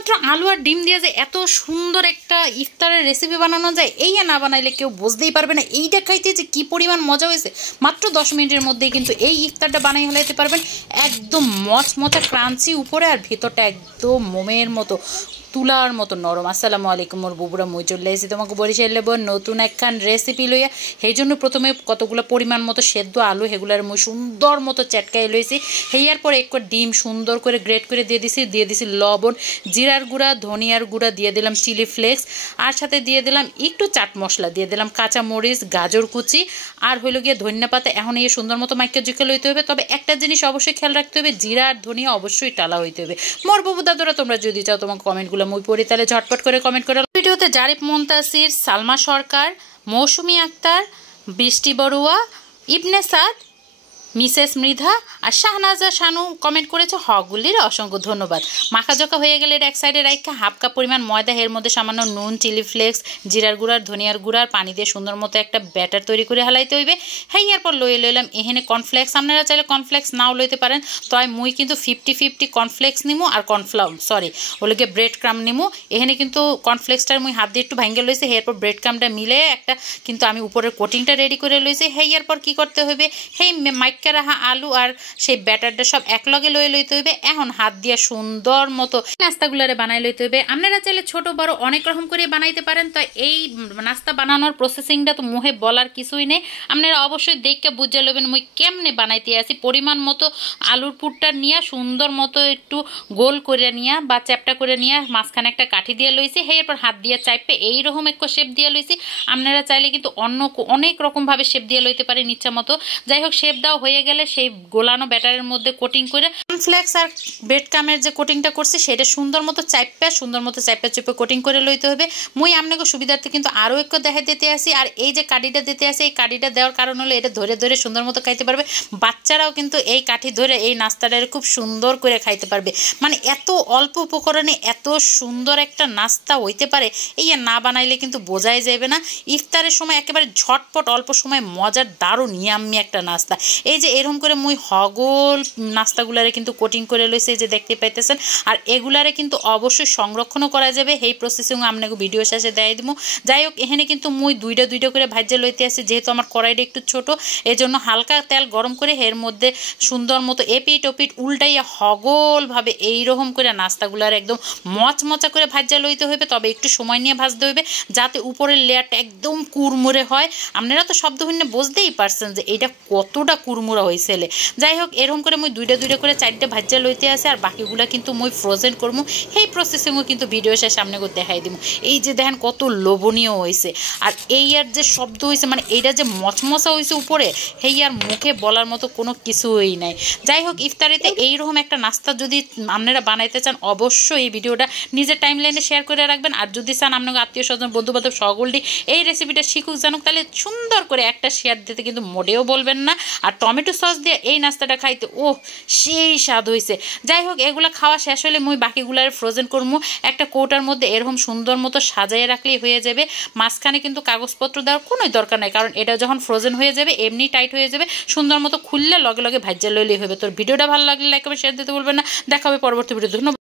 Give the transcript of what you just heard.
শুধুমাত্র আলু আর ডিম দিয়ে যে এত সুন্দর একটা ইফতারের রেসিপি বানানো যায়, এই না বানাইলে কেউ বুঝতেই পারবে না এইটা খাইতে যে কী পরিমাণ মজা হয়েছে। মাত্র 10 মিনিটের মধ্যেই কিন্তু এই ইফতারটা বানাই ফেলাইতে পারবেন। একদম মচমচা ক্রাঞ্চি উপরে আর ভেতরটা একদম মোমের মতো তুলার মতো নরম। আসসালামু আলাইকুম, মোর বুবুরা মই চলে এসেছি তোমাকে বরিশাল লেব নতুন একখান রেসিপি লইয়া। সেই জন্য প্রথমে কতগুলো পরিমাণ মতো সেদ্ধ আলু সেগুলার মই সুন্দর মতো চটকাই লইছি। হেয়ার পরে একটু ডিম সুন্দর করে গ্রেট করে দিয়ে দিছি লবণ, জিরার গুঁড়া, ধনিয়ার গুঁড়া, দিয়ে দিলাম চিলি ফ্লেক্স, আর সাথে দিয়ে দিলাম একটু চাট মশলা, দিয়ে দিলাম কাঁচা মরিচ, গাজর কুচি, আর হইল গিয়ে ধনিয়া পাতা। এখন এই সুন্দর মতো মাইকা জুকে লইতে হবে। তবে একটা জিনিস অবশ্যই খেয়াল রাখতে হবে, জিরা আর ধনিয়া অবশ্যই টালা হইতে হবে। মোর বুবু দাদুরা তোমরা যদি চাও তোমার কমেন্টগুলো মই পড়ি, তাহলে ঝটপট করে কমেন্ট করে। ভিডিওতে জারিফ মুনতাসির, সালমা সরকার, মৌসুমী আক্তার, বৃষ্টি বড়ুয়া, ইবনে সাদ, মিসেস মৃধা আর শাহনাজা শানু কমেন্ট করেছে। হগুলির অসংখ্য ধন্যবাদ। মাখাজোকা হয়ে গেলে এটা এক সাইডে রাখা, হাফ কাপ পরিমাণ ময়দা, এর মধ্যে সামান্য নুন, চিলি ফ্লেক্স, জিরার গুঁড়ার, ধনিয়ার গুঁড়ার পানি দিয়ে সুন্দর মতো একটা ব্যাটার তৈরি করে হালাইতে হইবে। হ্যাঁ, এরপর লইলাম এখানে কর্নফ্লেক্স। আপনারা চাইলে কর্নফ্লেক্স নাও লইতে পারেন, তাই মুই কিন্তু 50-50 কর্নফ্লেক্স নিমু আর ওগুলোকে ব্রেড ক্রাম নিমু। এখানে কিন্তু কর্নফ্লেক্সটার মুই হাত দিয়ে একটু ভাঙ্গে লইছে। এরপর ব্রেড ক্রামটা মিলে একটা কিন্তু আমি উপরের কোটিংটা রেডি করে লইছি। হ্যাঁ, এরপর কী করতে হবে, সেই মাইকা রাখা আলু আর সেই ব্যাটারটা সব একলগে লইতে হইবে। এখন হাত দিয়ে সুন্দর মতো নাস্তাগুলারে বানাই লইতে হইবে। আপনারা চাইলে ছোট বড় অনেক রকম করে বানাইতে পারেন। তো এই নাস্তা বানানোর প্রসেসিংটা তো মুহে বলার কিছুই নেই, আপনারা অবশ্যই দেখে বুঝে লবেন মুই কেমনে বানাইতে আসি। পরিমাণ মতো আলুর পুরটা নিয়ে সুন্দর মতো একটু গোল করে নিয়ে বা চ্যাপটা করে নিয়ে মাঝখানে একটা কাঠি দিয়ে লইছি। এরপর হাত দিয়ে চাইপে এইরকম একটা শেপ দিয়ে লইছি। আপনারা চাইলে কিন্তু অনেক রকমভাবে শেপ দিয়ে লইতে পারেন ইচ্ছা মতো। যাই হোক, শেপ দেওয়া হয়ে গেলে সেই গোলানো ব্যাটারের মধ্যে কোটিং করে কর্নফ্লেক্স আর ব্রেড ক্রামের যে কোটিংটা করছি সেটা সুন্দর মতো চাইপে চুপে কোটিং করে লইতে হবে। মুই আপনাকে সুবিধার্থে কিন্তু আরও একটু দেখা দিতে আসি। আর এই যে কাঠিটা দিতে আসি, এই কাঠিটা দেওয়ার কারণ হলো এটা ধরে ধরে সুন্দর মতো খাইতে পারবে। বাচ্চারাও কিন্তু এই কাঠি ধরে এই নাস্তাটা খুব সুন্দর করে খাইতে পারবে। মানে এত অল্প উপকরণে এত সুন্দর একটা নাস্তা হইতে পারে, এই না বানাইলে কিন্তু বোঝাই যাবে না। ইফতারের সময় একেবারে ঝটপট অল্প সময় মজার দারুণ ইয়াম্মি একটা নাস্তা। এই যে এরকম করে মুই হগল নাস্তাগুলারে কিন্তু কোটিং করে লইছে, যে দেখতে পাইতেছেন। আর এগুলারে কিন্তু অবশ্যই সংরক্ষণও করা যাবে। এই প্রসেসিং আপনাকে ভিডিও শেষে দেখাই দিব। যাই হোক, এখানে কিন্তু মুই দুইটা করে ভাজ্যা লইতে আসি। যেহেতু আমার কড়াইটা একটু ছোট, এই জন্য হালকা তেল গরম করে এর মধ্যে সুন্দর মতো এপিট ওপিট উল্টাইয়া হগলভাবে এইরকম করে নাস্তাগুলার একদম মচমচা করে ভাজ্যা লইতে হইবে। তবে একটু সময় নিয়ে ভাজতে হইবে, যাতে উপরের লেয়ারটা একদম কুড়মুড়ে হয়। আপনারা তো শব্দ শুনে বুঝতেই পারছেন যে এটা কতটা কুড়মুড়া হয়েছিল। যাই হোক, এরকম করে মুই দুইটা করে 4টে ভাজ্যা লইতে আসে, আর বাকিগুলা কিন্তু মুই ফ্রোজেন করবো। সেই প্রসেসিংও কিন্তু ভিডিও শেষে সামনে করে দেখাই দিব। এই যে দেখেন কত লোভনীয় হয়েছে। আর এই আর যে শব্দ হয়েছে, মানে এইটা যে মচমচা হয়েছে উপরে, সেই আর মুখে বলার মতো কোনো কিছুই নাই। যাই হোক, ইফতারিতে এইরকম একটা নাস্তা যদি আপনারা বানাইতে চান, অবশ্যই এই ভিডিওটা নিজের টাইম লাইনে শেয়ার করে রাখবেন। আর যদি চান আপনাকে আত্মীয় স্বজন বন্ধু বান্ধব সকলটি এই রেসিপিটা শিখুক জানুক, তাহলে সুন্দর করে একটা শেয়ার দিতে কিন্তু মোটেও বলবেন না। আর টমেটো সস দিয়ে এই নাস্তাটা খাইতে সেই স্বাদ হয়েছে। যাই হোক, এগুলো খাওয়া শেষ হলে মুই বাকিগুলার ফ্রোজেন করবো। একটা কৌটার মধ্যে এরকম সুন্দর মতো সাজাইয়ে রাখলেই হয়ে যাবে। মাঝখানে কিন্তু কাগজপত্র দেওয়ার কোনো দরকার নাই, কারণ এটা যখন ফ্রোজেন হয়ে যাবে এমনি টাইট হয়ে যাবে। সুন্দর মতো খুললে লগে লগে ভাজ্যা লইলেই হবে। তোর ভিডিওটা ভালো লাগলে লাইক করবে, শেয়ার দিতে বলবেন না। দেখা হবে পরবর্তী ভিডিও। ধন্যবাদ।